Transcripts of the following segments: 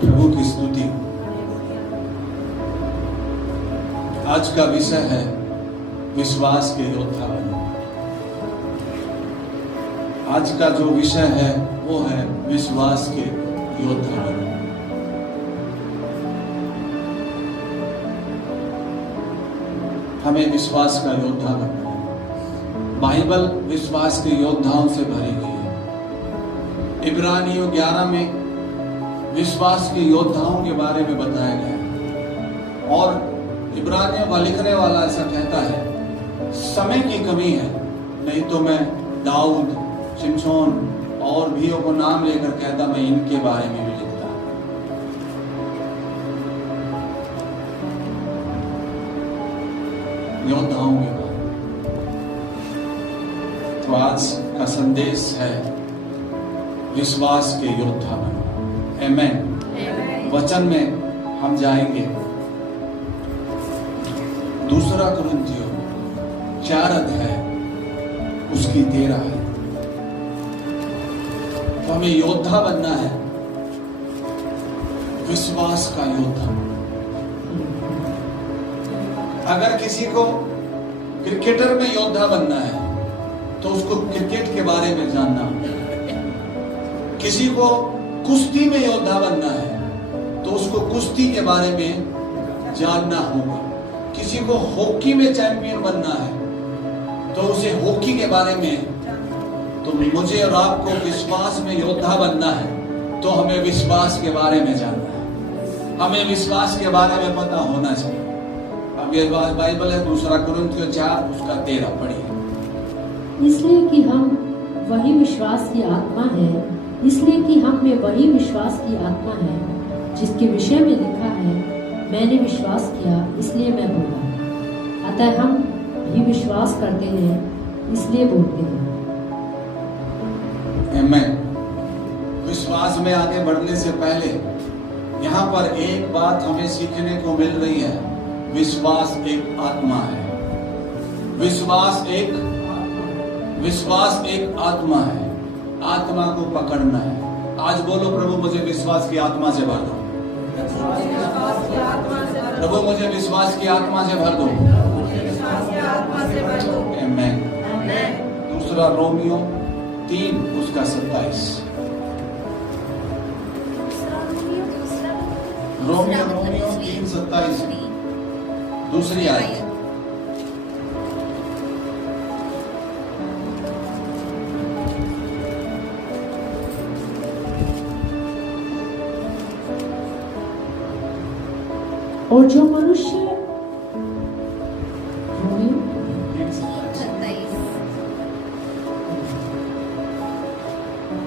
प्रभु की स्तुति। आज का विषय है विश्वास के योद्धा बनो। आज का जो विषय है वो है विश्वास के योद्धा बनो। हमें विश्वास का योद्धा बनना है। बाइबल विश्वास के योद्धाओं से भरी गई है। इब्रानियों 11 में विश्वास के योद्धाओं के बारे में बताया गया है और इब्रानियों का लिखने वाला ऐसा कहता है, समय की कमी है, नहीं तो मैं दाऊद, शिमशोन और भी को नाम लेकर कहता, मैं इनके बारे में भी लिखता। योद्धाओं के बारे में। तो आज का संदेश है विश्वास के योद्धा बनो। आमेन। वचन में हम जाएंगे 2 कुरिन्थियों 4 अध्याय उसकी 13 है। तो हमें योद्धा बनना है, विश्वास का योद्धा। अगर किसी को क्रिकेटर में योद्धा बनना है तो उसको क्रिकेट के बारे में जानना। किसी को कुश्ती में योद्धा बनना है तो उसको कुश्ती के बारे में जानना होगा। किसी को हॉकी में चैंपियन बनना है तो उसे हॉकी के बारे में। तो मुझे और आपको विश्वास में योद्धा बनना है तो हमें विश्वास के बारे में जानना है। हमें विश्वास के बारे में पता होना चाहिए। अब ये बाइबल है 2 कुरिन्थियों 4 उसका 13 पढ़िए। इसलिए कि हम वही विश्वास की आत्मा है, इसलिए कि हम में वही विश्वास की आत्मा है जिसके विषय में लिखा है, मैंने विश्वास किया इसलिए मैं बोला। अतः हम भी विश्वास करते हैं इसलिए बोलते हैं। आमीन। विश्वास में आगे बढ़ने से पहले यहाँ पर एक बात हमें सीखने को मिल रही है। विश्वास एक आत्मा है। विश्वास एक आत्मा है। आत्मा को पकड़ना है। आज बोलो, प्रभु मुझे विश्वास की आत्मा से भर दो। प्रभु मुझे विश्वास की आत्मा से भर दो। आमीन। 2 रोमियो 3 उसका 27। रोमियो 3:27 दूसरी आयत। और जो मनुष्य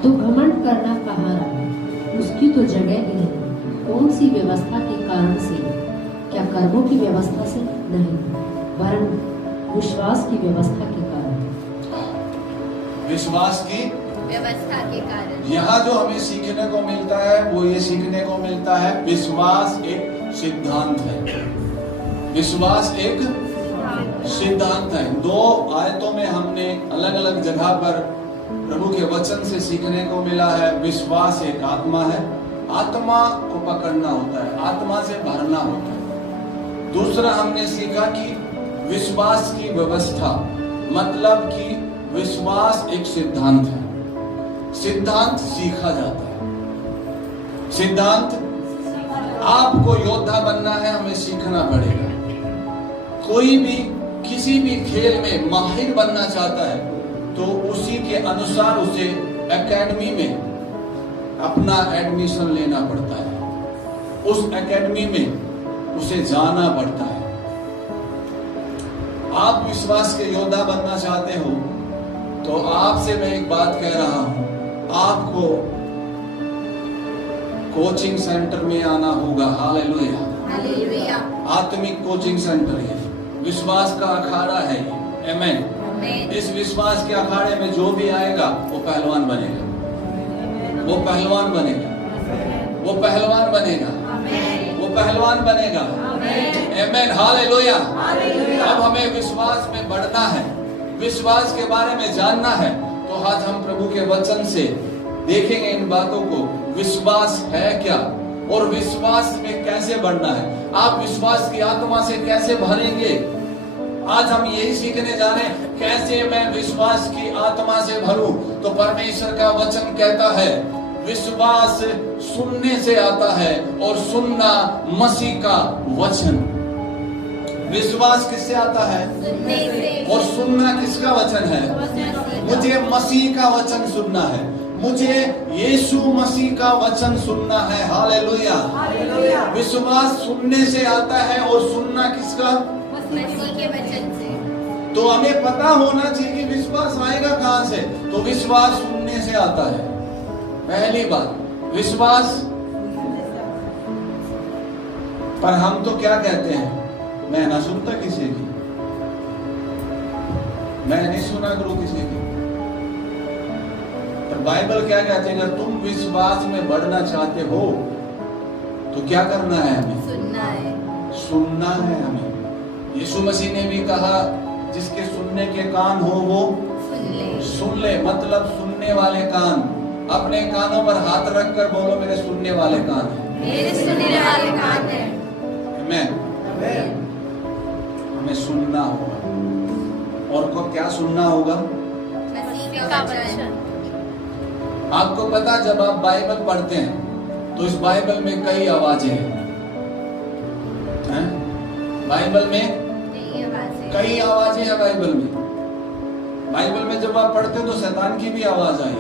तो घमंड करना कहाँ रहा, उसकी तो जगह ही नहीं। कौन सी व्यवस्था के कारण से? क्या कर्मों की व्यवस्था से? नहीं, वरन विश्वास की व्यवस्था के कारण। विश्वास की व्यवस्था के कारण। यहाँ जो हमें सीखने को मिलता है वो ये सीखने को मिलता है, विश्वास एक सिद्धांत है। विश्वास एक सिद्धांत है। 2 आयतों में हमने अलग अलग जगह पर प्रभु के वचन से सीखने को मिला है। विश्वास एक आत्मा है। आत्मा को पकड़ना होता है, आत्मा से भरना होता है। दूसरा हमने सीखा कि विश्वास की व्यवस्था, मतलब कि विश्वास एक सिद्धांत है। सिद्धांत सीखा जाता है। सिद्धांत, आपको योद्धा बनना है, हमें सीखना पड़ेगा। कोई भी किसी भी खेल में माहिर बनना चाहता है तो उसी के अनुसार उसे एकेडमी में अपना एडमिशन लेना पड़ता है। उस एकेडमी में उसे जाना पड़ता है। आप विश्वास के योद्धा बनना चाहते हो तो आपसे मैं एक बात कह रहा हूं, आपको कोचिंग सेंटर में आना होगा। Hallelujah, hallelujah. आत्मिक कोचिंग सेंटर है, विश्वास का अखाड़ा है। आमीन। इस विश्वास के अखाड़े में जो भी आएगा वो पहलवान बनेगा। वो पहलवान बनेगा। वो पहलवान बनेगा। वो पहलवान बनेगा। आमीन। हालेलुया। अब हमें विश्वास में बढ़ना है, विश्वास के बारे में जानना है। तो आज हम प्रभु के वचन से देखेंगे इन बातों को। विश्वास है क्या और विश्वास में कैसे बढ़ना है, आप विश्वास की आत्मा से कैसे भरेंगे। आज हम यही सीखने जा रहे हैं, कैसे मैं विश्वास की आत्मा से भरूं। तो परमेश्वर का वचन कहता है विश्वास सुनने से आता है और सुनना मसीह का वचन। विश्वास किससे आता है सुनने से। और सुनना किसका वचन है। मुझे मसीह का वचन सुनना है, मुझे यीशु मसीह का वचन सुनना है। हालेलुया। विश्वास सुनने से आता है और सुनना किसका, मसीह के वचन से। तो हमें पता होना चाहिए कि विश्वास आएगा कहां से। तो विश्वास सुनने से आता है। पहली बात विश्वास। पर हम तो क्या कहते हैं, मैं ना सुनता किसी की, मैं नहीं सुना करूं किसी की। पर बाइबल क्या कहते हैं, अगर तुम विश्वास में बढ़ना चाहते हो तो क्या करना है, हमें सुनना है। सुनना है हमें। यीशु मसीह ने भी कहा जिसके सुनने के कान हो वो सुन ले। मतलब सुनने वाले कान। अपने कानों पर हाथ रखकर बोलो मेरे सुनने वाले कान हैं। मेरे सुनने वाले कान हैं। हमें सुनना होगा। और को क्या सुनना होगा, मसीह का वचन। आपको पता जब आप बाइबल पढ़ते हैं तो इस बाइबल में कई आवाजें हैं। बाइबल में कई आवाजें हैं। बाइबल में जब आप पढ़ते हैं तो शैतान की भी आवाज आई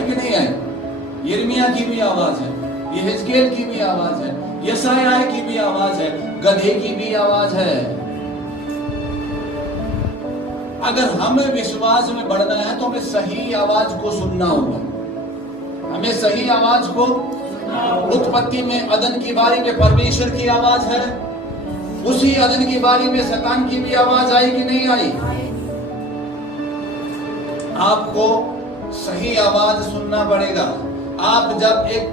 कि नहीं आई। यिर्मयाह की भी आवाज है, यहेजकेल की भी आवाज है, यशायाह की भी आवाज है, गधे की भी आवाज है। अगर हमें विश्वास में बढ़ना है तो हमें सही आवाज को सुनना होगा। हमें सही आवाज को, उत्पत्ति में अदन की बारी में परमेश्वर की आवाज है, उसी अदन की बारी में शैतान की भी आवाज आई कि नहीं आई। आपको सही आवाज सुनना पड़ेगा। आप जब एक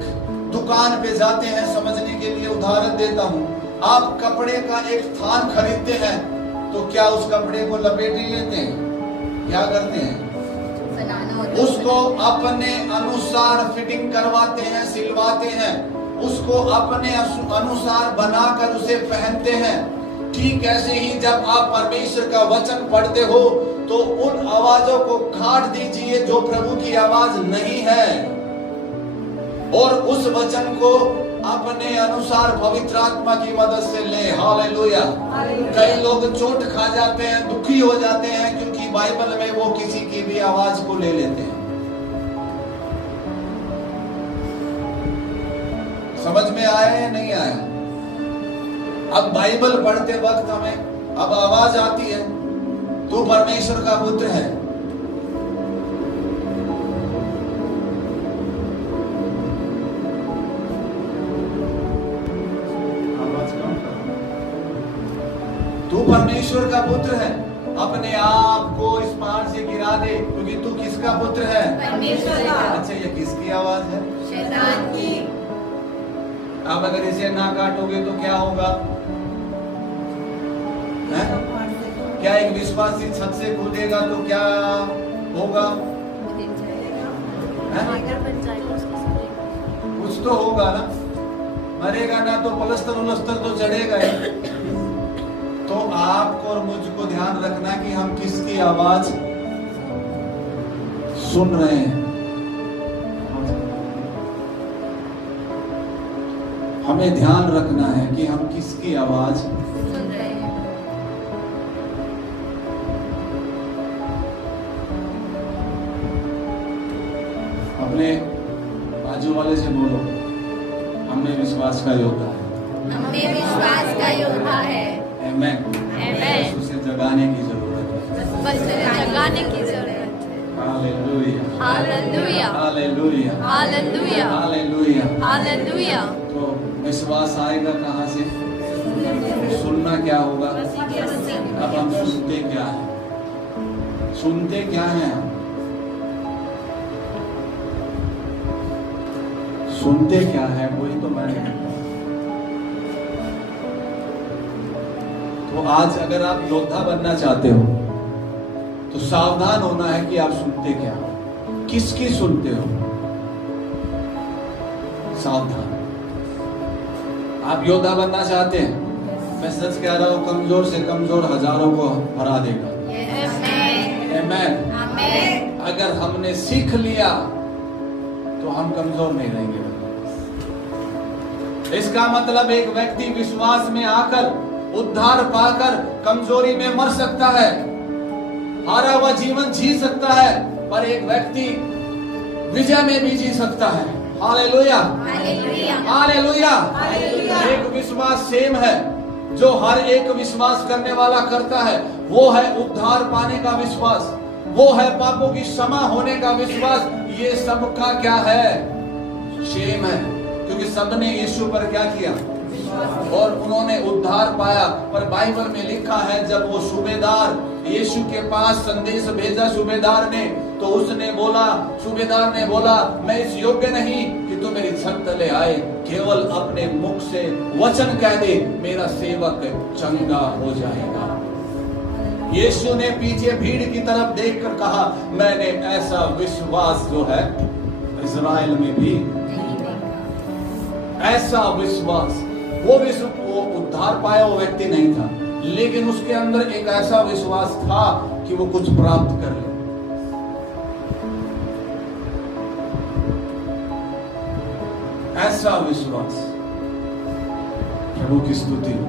दुकान पे जाते हैं, समझने के लिए उदाहरण देता हूं, आप कपड़े का एक थान खरीदते हैं तो क्या उस कपड़े को लपेट ही लेते हैं, क्या करते हैं, उसको अपने अनुसार फिटिंग करवाते हैं, सिलवाते हैं, उसको अपने अनुसार बनाकर उसे पहनते हैं। ठीक ऐसे ही जब आप परमेश्वर का वचन पढ़ते हो तो उन आवाजों को काट दीजिए जो प्रभु की आवाज नहीं है, और उस वचन को अपने अनुसार पवित्र आत्मा की मदद से ले। हालेलुया। कई लोग चोट खा जाते हैं, दुखी हो जाते हैं, क्योंकि बाइबल में वो किसी की भी आवाज को ले लेते हैं। समझ में आया या नहीं आया। अब बाइबल पढ़ते वक्त हमें अब आवाज आती है, तू परमेश्वर का पुत्र है। तू परमेश्वर का पुत्र है, अपने आप को इस पहाड़ से गिरा दे, क्योंकि तू किसका पुत्र है, परमेश्वर का। अच्छा, ये किसकी आवाज है, शैतान की। अब अगर इसे ना काटोगे तो क्या होगा, है? क्या एक विश्वासी छत से कूदेगा तो क्या होगा, कुछ तो होगा ना, मरेगा ना तो प्लस्तर तो चढ़ेगा ही। तो आपको और मुझको ध्यान रखना कि हम किसकी आवाज सुन रहे हैं। हमें ध्यान रखना है कि हम किसकी आवाज सुन रहे हैं। अपने बाजू वाले से बोलो, हमें विश्वास का योद्धा है। हमें विश्वास का योद्धा है। आमेन। आमेन। उसे जगाने की जरूरत है, बस जगाने की जरूरत है। Hallelujah, hallelujah, hallelujah, hallelujah, hallelujah, hallelujah. तो विश्वास आएगा कहां से, सुनना क्या होगा। अब हम सुनते क्या है, सुनते क्या है, हम सुनते क्या है, वही तो मैं। तो आज अगर आप योद्धा बनना चाहते हो तो सावधान होना है कि आप सुनते क्या हो, किसकी सुनते हो? सावधान। आप योद्धा बनना चाहते हैं? मैं सच कह रहा हूं, कमजोर से कमजोर हजारों को हरा देगा। आमीन। अगर हमने सीख लिया तो हम कमजोर नहीं रहेंगे। इसका मतलब एक व्यक्ति विश्वास में आकर उद्धार पाकर कमजोरी में मर सकता है, हारा हुआ जीवन जी सकता है, पर एक व्यक्ति विजय में भी जी सकता है। Hallelujah, hallelujah. एक विश्वास सेम है जो हर एक विश्वास करने वाला करता है, वो है उद्धार पाने का विश्वास, वो है पापों की क्षमा होने का विश्वास। ये सबका क्या है? सेम है, क्योंकि सबने यीशु पर क्या किया और उन्होंने उद्धार पाया। पर बाइबल में लिखा है, जब वो सूबेदार यीशु के पास संदेश भेजा सूबेदार ने, तो उसने बोला, सूबेदार ने बोला, मैं इस योग्य नहीं कि तू मेरी छत तले आए, केवल अपने मुख से वचन कह दे, मेरा सेवक चंगा हो जाएगा। यीशु ने पीछे भीड़ की तरफ देखकर कहा, मैंने ऐसा विश्वास जो है इस्राएल में भी ऐसा विश्वास, वो उद्धार पाया वो व्यक्ति नहीं था, लेकिन उसके अंदर एक ऐसा विश्वास था कि वो कुछ प्राप्त कर ले। ऐसा विश्वास। प्रभु की स्तुति हो।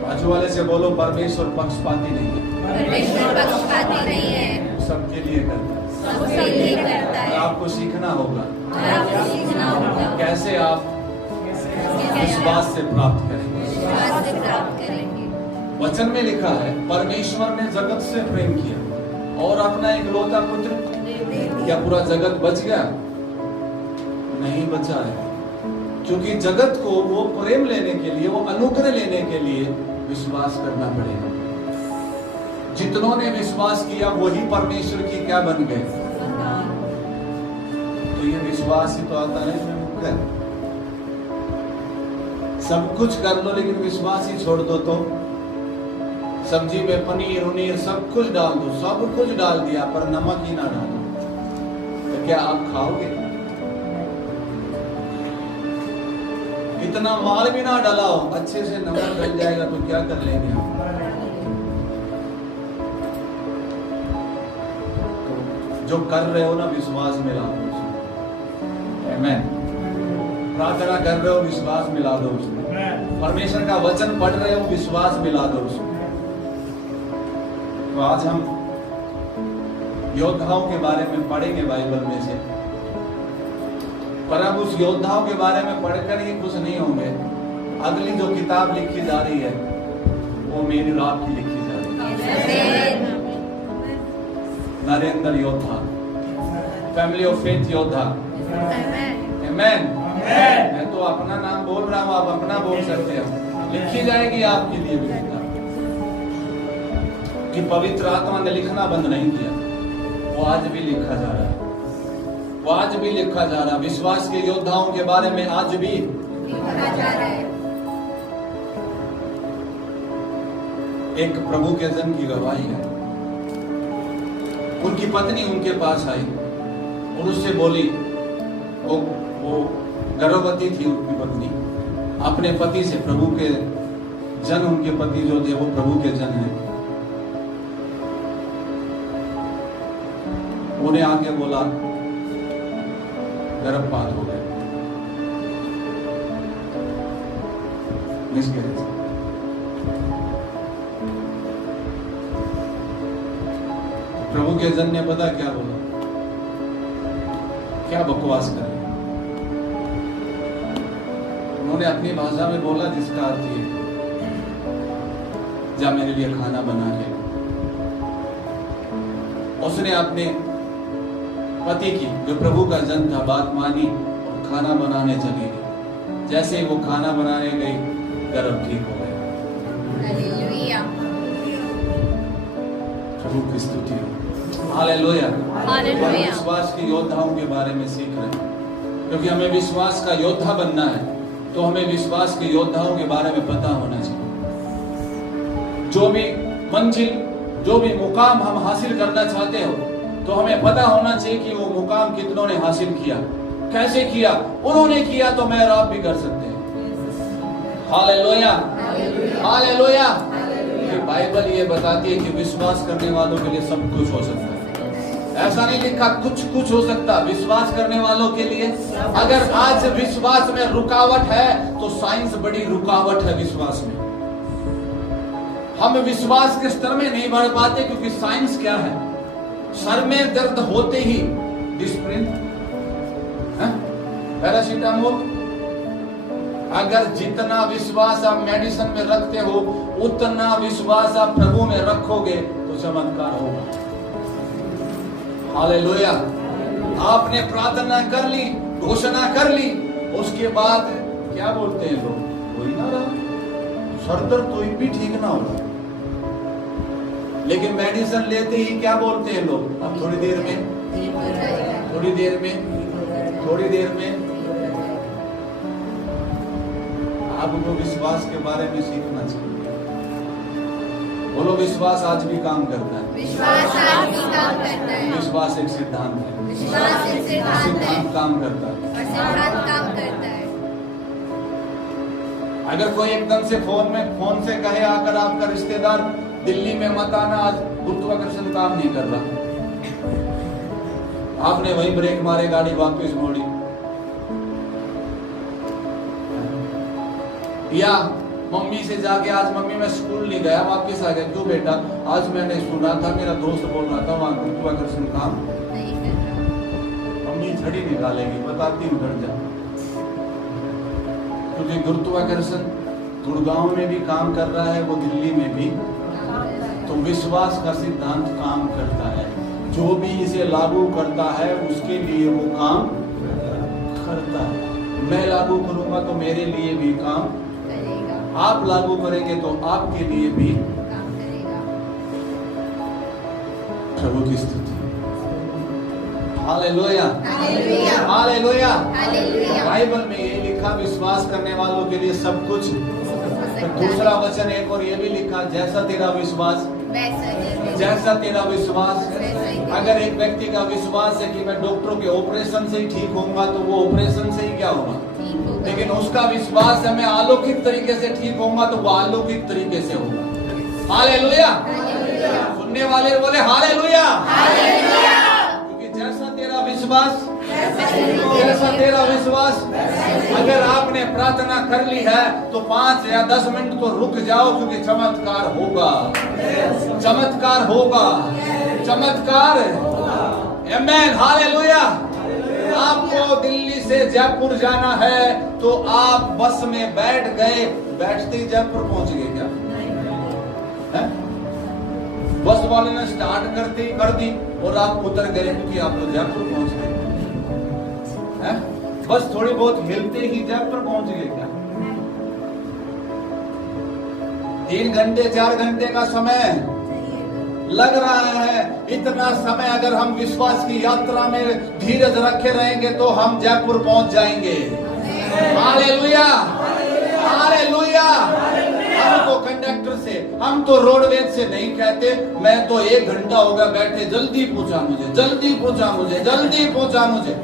बाजू वाले से बोलो, परमेश्वर पक्षपाती नहीं है, परमेश्वर पक्षपाती नहीं है, सबके लिए करता है, सबके लिए करता है। आपको सीखना होगा आपको सीखना होगा कैसे आप विश्वास से प्राप्त करेंगे। विश्वास से प्राप्त करेंगे। वचन में लिखा है, परमेश्वर ने जगत से प्रेम किया और अपना इकलौता पुत्र। क्या पूरा जगत बच गया? नहीं बचा है, क्योंकि जगत को वो प्रेम लेने के लिए, वो अनुग्रह लेने के लिए विश्वास करना पड़ेगा। जितनों ने विश्वास किया वही परमेश्वर की क्या बन गए। तो ये विश्वास ही तो आता है इसमें मुख्य है। सब कुछ कर लो लेकिन विश्वास ही छोड़ दो तो सब्जी में पनीर उनीर सब कुछ डाल दो, सब कुछ डाल दिया पर नमक ही ना डालो, तो क्या आप खाओगे? इतना माल भी ना डालाओ, अच्छे से नमक डल जाएगा तो क्या कर लेंगे हम? जो कर रहे हो ना, विश्वास मिला दो उसमें। आमीन। प्रार्थना कर रहे हो, विश्वास मिला दो उसमें। परमेश्वर का वचन पढ़ रहे हो, विश्वास मिला दो उसमें। तो आज हम योद्धाओं के बारे में पढ़ेंगे बाइबल में से, पर अब उस योद्धाओं के बारे में पढ़कर ही कुछ नहीं होंगे। अगली जो किताब लिखी जा रही है वो मेरी और आपकी लिखी जा रही है। नरेंद्र योद्धा, फैमिली ऑफ फेथ योद्धा। आमीन। मैं तो अपना नाम बोल रहा हूँ, आप अपना बोल सकते हो। लिखी जाएगी आपके लिए भी किताब, कि पवित्र आत्मा ने लिखना बंद नहीं किया, वो आज भी लिखा जा रहा है, वो आज भी लिखा जा रहा है। विश्वास के योद्धाओं के बारे में आज भी लिखा जा रहा है। एक प्रभु के जन की गवाही है। उनकी पत्नी उनके पास आई और उससे बोली, वो गर्भवती थी उनकी पत्नी, अपने पति से, प्रभु के जन, उनके पति जो थे वो प्रभु के जन हैं, उन्हें आके बोला गर्भपात हो गया, मिसकैरेज। प्रभु के जन ने पता क्या बोला, क्या बकवास कर रहे। उन्होंने अपनी भाषा में बोला जिसका अर्थ ये, जा मेरे लिए खाना बना के। उसने अपने पति की, जो प्रभु का जन था, बात मानी और खाना बनाने चली गई। जैसे ही वो खाना बनाने गई, गर्भ ठीक हो गया। हालेलुया, प्रभु की स्तुति हो। हालेलुया। हालेलुया। हम विश्वास के योद्धाओं के बारे में सीख रहे हैं, क्योंकि हमें विश्वास का योद्धा बनना है, तो हमें विश्वास के योद्धाओं के बारे में पता होना चाहिए। जो भी मंजिल, जो भी मुकाम हम हासिल करना चाहते हो, तो हमें पता होना चाहिए कि वो मुकाम कितनों ने हासिल किया, कैसे किया। उन्होंने किया तो मैं और आप भी कर सकते हैं। Hallelujah, hallelujah. ये बाइबल ये बताती है कि विश्वास करने वालों के लिए सब कुछ हो सकता है। ऐसा नहीं लिखा कुछ कुछ हो सकता, विश्वास करने वालों के लिए। अगर आज विश्वास में रुकावट है तो साइंस बड़ी रुकावट है विश्वास में। हम विश्वास के स्तर में नहीं बढ़ पाते क्योंकि साइंस क्या है, सर में दर्द होते ही डिस्प्रिन, पैरासीटामोल। अगर जितना विश्वास आप मेडिसिन में रखते हो उतना विश्वास आप प्रभु में रखोगे तो चमत्कार होगा। हालेलुया। आपने प्रार्थना कर ली, घोषणा कर ली, उसके बाद क्या बोलते हैं लोग, कोई ना रहा, सर दर्द तो भी ठीक ना हो रहा। लेकिन मेडिसिन लेते ही क्या बोलते हैं लोग, अब थोड़ी देर में, थोड़ी देर में, थोड़ी देर में। आपको विश्वास के बारे में सीखना चाहिए। बोलो विश्वास आज भी काम करता है। विश्वास आज भी काम करता है। विश्वास एक सिद्धांत है। विश्वास एक सिद्धांत है सिद्धांत काम करता है। और सिद्धांत काम करता है। अगर कोई एकदम से फोन से कहे आकर आपका रिश्तेदार दिल्ली में मत आना, आज गुरुत्वाकर्षण काम नहीं कर रहा, आपने वहीं ब्रेक मारे, गाड़ी वापस मोड़ी। या मम्मी से जाके आज मम्मी मैं स्कूल नहीं गया, वापस आ गया, क्यों बेटा, आज मैंने सुना था, मेरा दोस्त बोल रहा था वहां गुरुत्वाकर्षण काम नहीं कर रहा। मम्मी झड़ी निकालेगी, बताती हूँ घर जा। क्योंकि गुरुत्वाकर्षण गुड़गांव में भी काम कर रहा है, वो दिल्ली में भी। तो विश्वास का सिद्धांत काम करता है। जो भी इसे लागू करता है उसके लिए वो काम करता है। मैं लागू करूंगा तो मेरे लिए भी काम करेगा, आप लागू करेंगे तो आपके लिए भी काम करेगा। प्रभु की स्तुति। Hallelujah, hallelujah, hallelujah. Hallelujah. Bible में ये लिखा विश्वास करने वालों के लिए सब कुछ। तो दूसरा वचन एक और ये भी लिखा, जैसा तेरा विश्वास जैसा तेरा विश्वास। अगर एक व्यक्ति का विश्वास है कि मैं डॉक्टरों के ऑपरेशन से ही ठीक होऊंगा तो वो ऑपरेशन से ही क्या होगा, लेकिन उसका विश्वास है मैं अलौकिक तरीके से ठीक होऊंगा तो वो अलौकिक तरीके से होगा। हालेलुया। सुनने वाले बोले हालेलुया। क्योंकि जैसा तेरा विश्वास, जैसा तेरा विश्वास। अगर आपने प्रार्थना कर ली है तो 5 या 10 मिनट तो रुक जाओ, क्योंकि चमत्कार होगा, चमत्कार होगा, चमत्कार। आमीन, हालेलुया। आपको दिल्ली से जयपुर जाना है तो आप बस में बैठ गए, बैठते ही जयपुर पहुंच गए क्या? है? बस वाले ने स्टार्ट कर दी और आप उतर गए क्योंकि आप तो जयपुर पहुंच गए। बस थोड़ी बहुत हिलते ही जयपुर पहुंच गए क्या? 3 घंटे 4 घंटे का समय लग रहा है। इतना समय अगर हम विश्वास की यात्रा में धीरज रखे रहेंगे तो हम जयपुर पहुंच जाएंगे। Hallelujah, hallelujah. हम तो कंडक्टर से, हम तो रोडवेज से नहीं कहते मैं तो 1 घंटा होगा बैठे, जल्दी पहुंचा मुझे, जल्दी पहुंचा मुझे, जल्दी पहुंचा मुझे।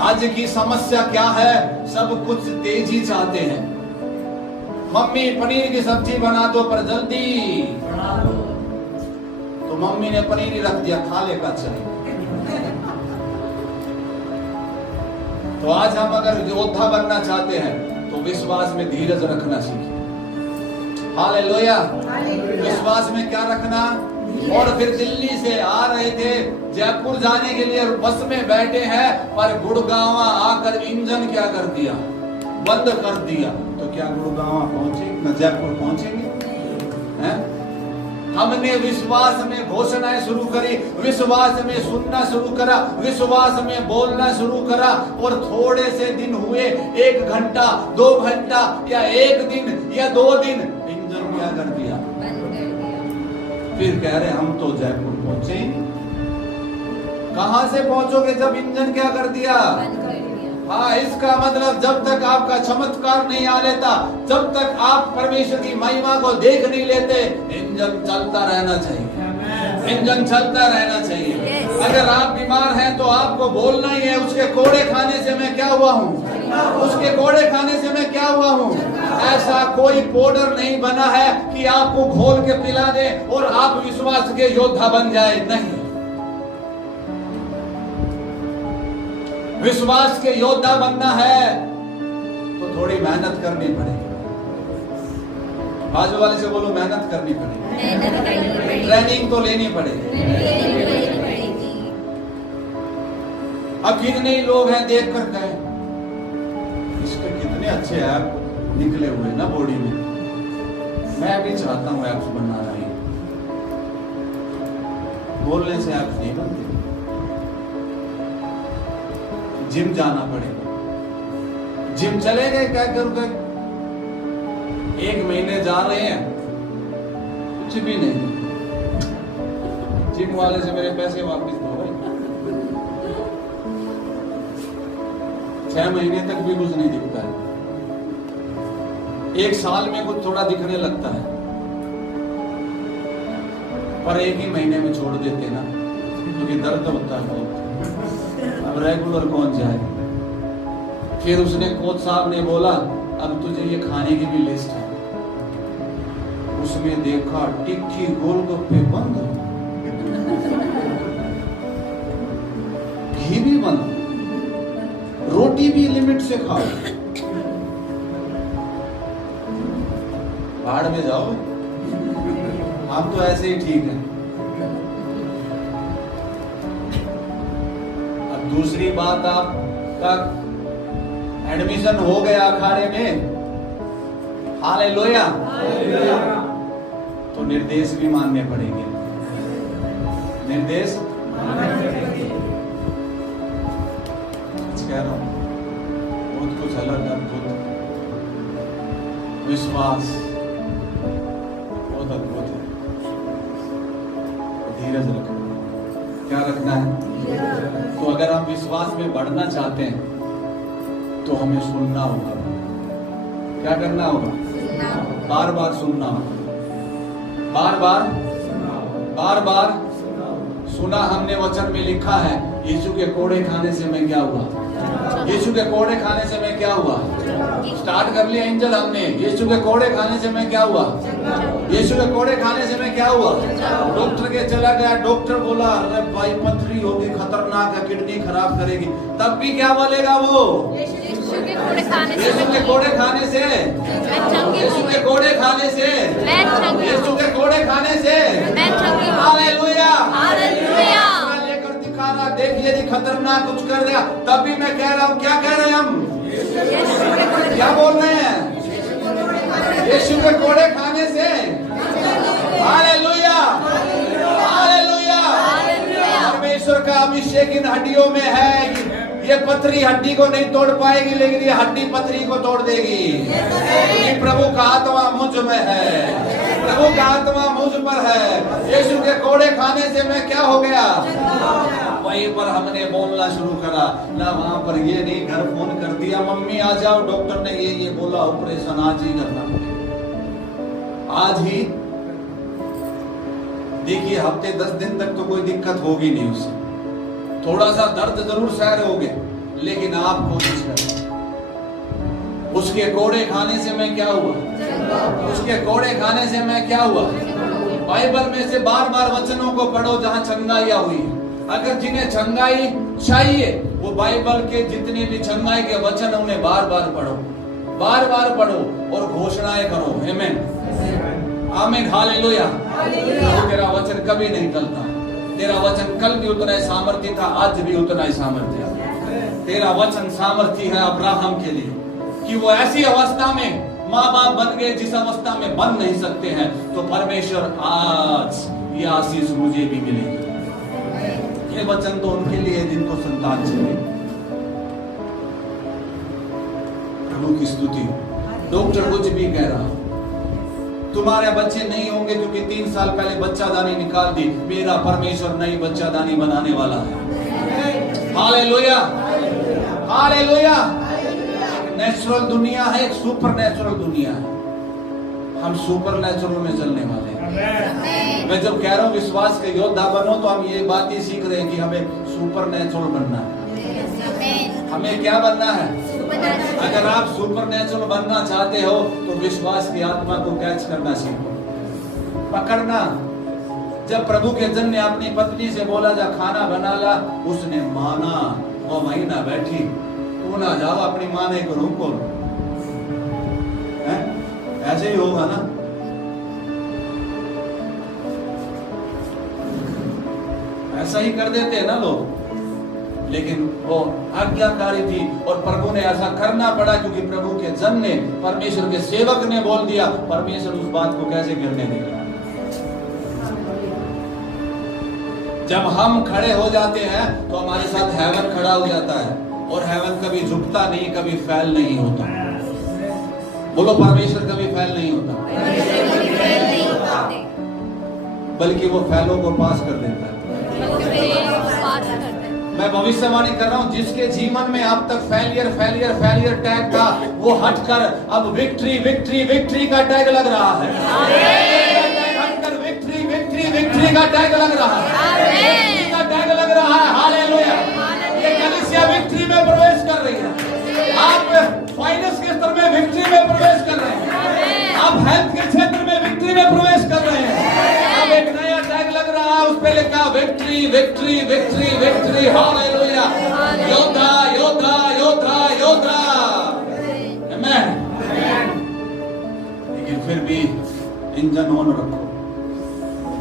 आज की समस्या क्या है, सब कुछ तेजी चाहते हैं। मम्मी पनीर की सब्जी बना दो पर जल्दी, तो मम्मी ने पनीर ही रख दिया, खा ले का चाहिए। तो आज हम अगर योद्धा बनना चाहते हैं तो विश्वास में धीरज रखना सीखिए। हालेलुया। विश्वास में क्या रखना। और फिर दिल्ली से आ रहे थे, जयपुर जाने के लिए बस में बैठे हैं, पर गुड़गांव आकर इंजन क्या कर दिया, बंद कर दिया। तो क्या गुड़गांव पहुंचे न जयपुर पहुंचेंगे? हमने विश्वास में घोषणाएं शुरू करी, विश्वास में सुनना शुरू करा, विश्वास में बोलना शुरू करा, और थोड़े से दिन हुए, 1 घंटा 2 घंटा या 1 दिन या 2 दिन, इंजन क्या कर दिया, फिर कह रहे हम तो जयपुर पहुंचे ही नहीं। कहां से पहुंचोगे जब इंजन क्या कर दिया? हाँ, इसका मतलब जब तक आपका चमत्कार नहीं आ लेता, जब तक आप परमेश्वर की महिमा को देख नहीं लेते, इंजन चलता रहना चाहिए। इंजन चलता रहना चाहिए। अगर आप बीमार हैं तो आपको बोलना ही है, उसके कोड़े खाने से मैं क्या हुआ हूँ, उसके कोड़े खाने से मैं क्या हुआ हूँ। ऐसा कोई पाउडर नहीं बना है कि आपको घोल के पिला दे और आप विश्वास के योद्धा बन जाए, नहीं। विश्वास के योद्धा बनना है तो थोड़ी मेहनत करनी पड़ेगी। बाजू वाले से बोलो, मेहनत करनी पड़ेगी, ट्रेनिंग तो लेनी पड़ेगी। अब कितने ही लोग हैं देख कर गए, इसके कितने अच्छे ऐप निकले हुए ना बॉडी में, मैं भी चाहता हूं ऐप्स बनाना ही। बोलने से ऐप्स नहीं बनते, जिम जाना पड़ेगा। जिम चले गए क्या करोगे, 1 महीने जा रहे हैं कुछ भी नहीं, जिम वाले से मेरे पैसे वापस दो भाई। 6 महीने तक भी कुछ नहीं दिखता है, 1 साल में कुछ थोड़ा दिखने लगता है, पर 1 ही महीने में छोड़ देते ना, क्योंकि दर्द होता है बहुत। अब रेगुलर कौन जाए। फिर उसने कोच साहब ने बोला अब तुझे ये खाने की भी लिस्ट है। उसमें देखा टिक्की गोलगप्पे बंद, घी भी बंद, रोटी भी लिमिट से खाओ। बाढ़ में जाओ, हम तो ऐसे ही ठीक है। अब दूसरी बात, आपका एडमिशन हो गया अखाड़े में, हालेलुया, तो निर्देश भी मानने पड़ेंगे। निर्देश कह रहा हूं, बहुत कुछ अलग अद्भुत विश्वास, बहुत अद्भुत है। धीरज रखना, क्या रखना है। तो अगर हम विश्वास में बढ़ना चाहते हैं तो हमें सुनना होगा। क्या करना होगा, बार बार सुनना होगा, बार बार सुना। हमने वचन में लिखा है, यीशु के कोड़े खाने से मैं क्या हुआ, यीशु के कोड़े खाने से मैं क्या हुआ। स्टार्ट कर लिया एंजल हमने, यीशु के कोड़े खाने से मैं क्या हुआ, यीशु के कोड़े खाने से मैं क्या हुआ। डॉक्टर के चला गया, डॉक्टर बोला अरे भाई पथरी होगी, खतरनाक है, किडनी खराब करेगी। तब भी क्या बोलेगा वो, यीशु के कोड़े खाने से, यीशु के कोड़े खाने से, यीशु के कोड़े खाने से, यीशु के कोड़े खाने से। Hallelujah, hallelujah. लेकर दिखा रहा, देखिए यदि खतरनाक कुछ कर दिया, तब भी मैं कह रहा हूँ, क्या कह रहे हैं हम, क्या बोल रहे हैं, यीशु के कोड़े खाने से। Hallelujah, hallelujah. परमेश्वर का अभिषेक इन हड्डियों में है। ये पथरी हड्डी को नहीं तोड़ पाएगी, लेकिन ये हड्डी पथरी को तोड़ देगी। क्योंकि प्रभु का आत्मा मुझ में है, प्रभु का आत्मा मुझ पर है। यीशु के कोड़े खाने से मैं क्या हो गया। वहीं पर हमने बोलना शुरू करा ना, वहां पर ये नहीं, घर फोन कर दिया, मम्मी आ जाओ, डॉक्टर ने ये बोला, ऑपरेशन आज ही करना पड़ेगा, आज ही। देखिए हफ्ते 10 दिन तक तो कोई दिक्कत होगी नहीं उसे, थोड़ा सा दर्द जरूर सह रहोगे, लेकिन आप कोशिश करें। उसके कोड़े खाने से मैं क्या हुआ, उसके कोड़े खाने से मैं क्या हुआ। बाइबल में से बार बार वचनों को पढ़ो जहां चंगाइयां हुई। अगर जिन्हें चंगाई चाहिए वो बाइबल के जितने भी चंगाई के वचन उन्हें बार बार पढ़ो, बार बार पढ़ो और घोषणाएं करो। आमीन, आमीन, हालेलुया। तेरा वचन कभी नहीं टलता, तेरा वचन कल भी उतना ही सामर्थ्य था, आज भी उतना ही सामर्थ्य है। तेरा वचन सामर्थ्य है अब्राहम के लिए कि वो ऐसी अवस्था में माँ बाप बन गए जिस अवस्था में बन नहीं सकते हैं। तो परमेश्वर आज ये आशीष मुझे भी मिलेगी। ये वचन तो उनके लिए जिनको संतान चाहिए। प्रभु की स्तुति। डॉक्टर कुछ भी कह रहा, तुम्हारे बच्चे नहीं होंगे क्योंकि 3 साल पहले बच्चादानी निकाल दी। मेरा परमेश्वर नई बच्चादानी बनाने वाला है। Hallelujah, hallelujah. नेचुरल दुनिया है, एक सुपर नेचुरल दुनिया है। हम सुपर नेचुरल में चलने वाले हैं। मैं जब कह रहा हूँ विश्वास के योद्धा बनो, तो हम ये बात ही सीख रहे हैं कि हमें सुपर नेचुरल बनना है। हमें क्या बनना है? अगर आप सुपर नेचुरल बनना चाहते हो तो विश्वास की आत्मा को कैच करना सीखो, पकड़ना। जब प्रभु के जन ने अपनी पत्नी से बोला जा खाना बना ला, उसने माना, वो महीना बैठी, तू ना जाओ अपनी माँ ने करूं को, ऐसे ही होगा ना। ऐसा ही कर देते हैं ना लोग, लेकिन वो आज्ञाकारी थी और प्रभु ने ऐसा करना पड़ा क्योंकि प्रभु के जन ने, परमेश्वर के सेवक ने बोल दिया। परमेश्वर उस बात को कैसे गिरने देगा? जब हम खड़े हो जाते हैं तो हमारे साथ हेवन खड़ा हो जाता है, और हेवन कभी झुकता नहीं, कभी फैल नहीं होता। बोलो, परमेश्वर कभी फैल नहीं होता, बल्कि वो फैलों को पास कर देता है। मैं भविष्यवाणी कर रहा हूं, जिसके जीवन में अब तक फेलियर टैग था, वो हटकर अब विक्ट्री का टैग लग रहा है। हटकर विक्ट्री का टैग लग रहा है। हालेलुया। ये कलीसिया विक्ट्री में प्रवेश कर रही है। आप फाइनेंस के स्तर में विक्ट्री में प्रवेश कर रहे हैं। आप हेल्थ के क्षेत्र में विक्ट्री में प्रवेश कर रहे हैं। अब एक नया टैग लग रहा है, उस पे लिखा विक्ट्री। हालेलुया। योद्धा। आमीन। लेकिन फिर भी इंजन ऑन रखो।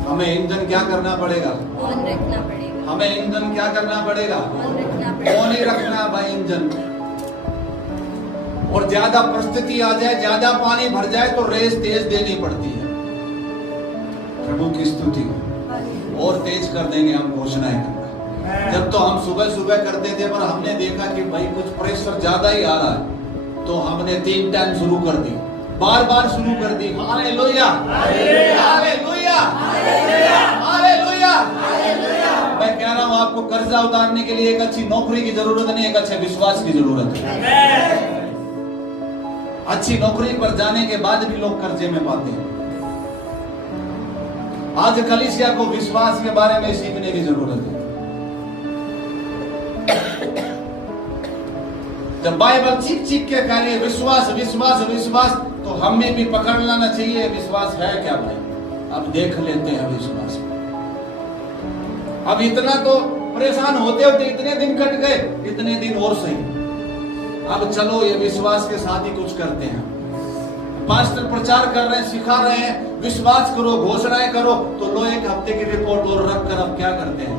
हमें इंजन क्या करना पड़ेगा? ऑन रखना पड़ेगा। हमें इंजन क्या करना पड़ेगा? ऑन ही रखना भाई इंजन। और ज्यादा परिस्थिति आ जाए, ज्यादा पानी भर जाए तो रेस तेज देनी पड़ती है। प्रभु की स्तुति। और तेज कर देंगे हम घोषणाएं करना। जब तो हम सुबह करते थे, पर हमने देखा कि भाई कुछ प्रेशर ज्यादा ही आ रहा है, तो हमने 3 टाइम शुरू कर दी, बार शुरू कर दी। हालेलुया। मैं कह रहा हूं, आपको कर्जा उतारने के लिए एक अच्छी नौकरी की जरूरत नहीं, एक अच्छे विश्वास की जरूरत है। अच्छी नौकरी पर जाने के बाद भी लोग कर्जे में पाते हैं। आज कलीसिया को विश्वास के बारे में सीखने की जरूरत है। जब बाइबल चीख के कह रही है विश्वास, तो हमें भी पकड़ लेना चाहिए विश्वास है क्या भाई। अब देख लेते हैं विश्वास। अब इतना तो परेशान होते इतने दिन कट गए, इतने दिन और सही। अब चलो ये विश्वास के साथ ही कुछ करते हैं। पास्टर प्रचार कर रहे हैं, सिखा रहे हैं, विश्वास करो, घोषणाएं करो, तो लो एक हफ्ते की रिपोर्ट और रख कर अब क्या करते हैं?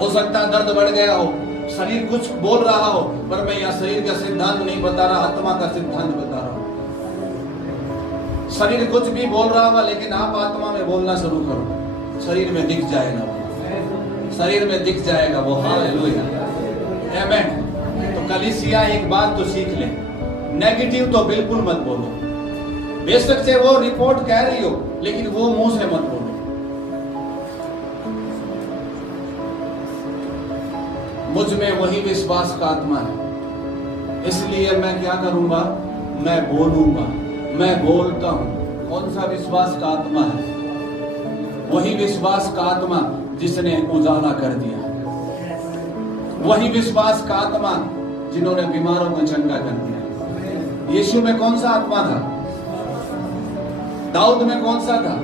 हो सकता है दर्द बढ़ गया हो, शरीर कुछ बोल रहा हो, पर मैं यह शरीर का सिद्धांत नहीं बता रहा, आत्मा का सिद्धांत बता रहा हूं। शरीर कुछ भी बोल रहा होगा, लेकिन आप आत्मा में बोलना शुरू करो, शरीर में दिख जाएगा वो। हालेलुया। आमीन। तो कलीसिया एक बात तो सीख ले, नेगेटिव तो बिल्कुल मत बोलो। बेशक से वो रिपोर्ट कह रही हो, लेकिन वो मुंह से मत बोलो। मुझ में वही विश्वास का आत्मा है, इसलिए मैं क्या करूंगा? मैं बोलूंगा, मैं बोलता हूं। कौन सा विश्वास का आत्मा है? वही विश्वास का आत्मा जिसने उजाला कर दिया, वही विश्वास का आत्मा जिन्होंने बीमारों को चंगा कर दिया। यीशु में कौन सा आत्मा था? दाऊद में कौन सा था?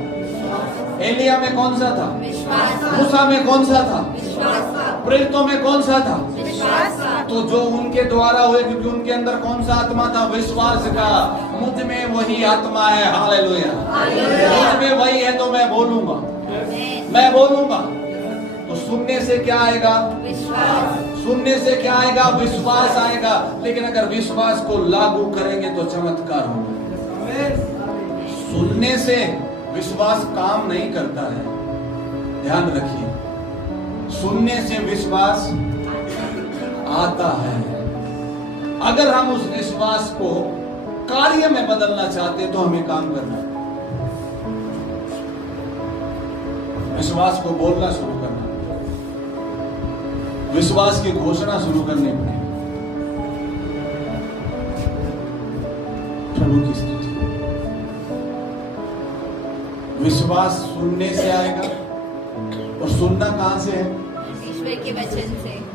एलिया में कौन सा था? मूसा में कौन सा था? प्रेरितों में कौन सा था? तो जो उनके द्वारा हुए, क्योंकि उनके अंदर कौन सा आत्मा था? विश्वास का। मुझ में वही आत्मा है। हालेलुया। मुझ में वही है, तो मैं बोलूंगा। तो सुनने से क्या आएगा? सुनने से क्या आएगा? विश्वास आएगा। लेकिन अगर विश्वास को लागू करेंगे तो चमत्कार होगा। सुनने से विश्वास काम नहीं करता है, ध्यान रखिए। सुनने से विश्वास आता है। अगर हम उस विश्वास को कार्य में बदलना चाहते तो हमें काम करना है। विश्वास को बोलना शुरू करना, विश्वास की घोषणा शुरू करनी पड़ेगी। प्रभु की स्तुति। विश्वास सुनने से आएगा, और सुनना कहां से है? ईश्वर के वचन से।